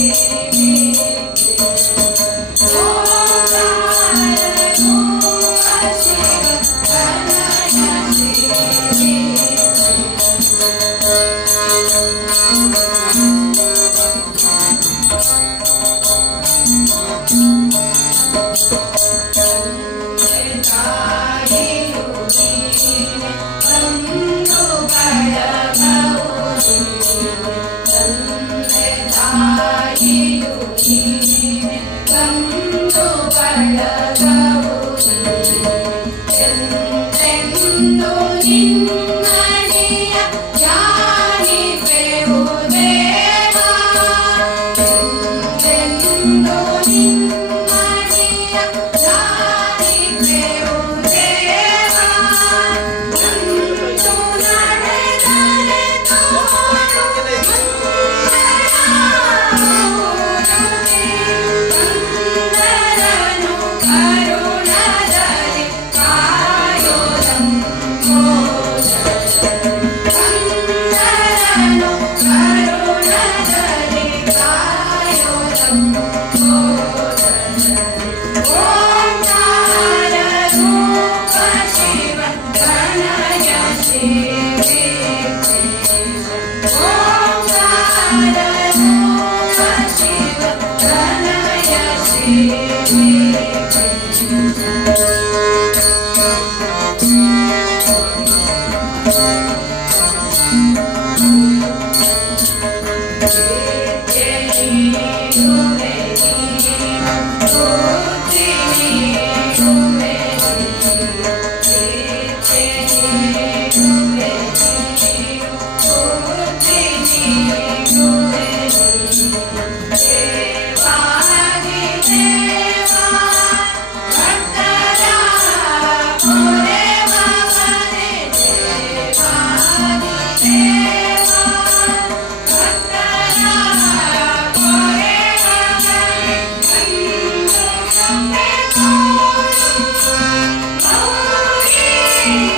Thank you. Yeah, yeah, yeah, Thank you.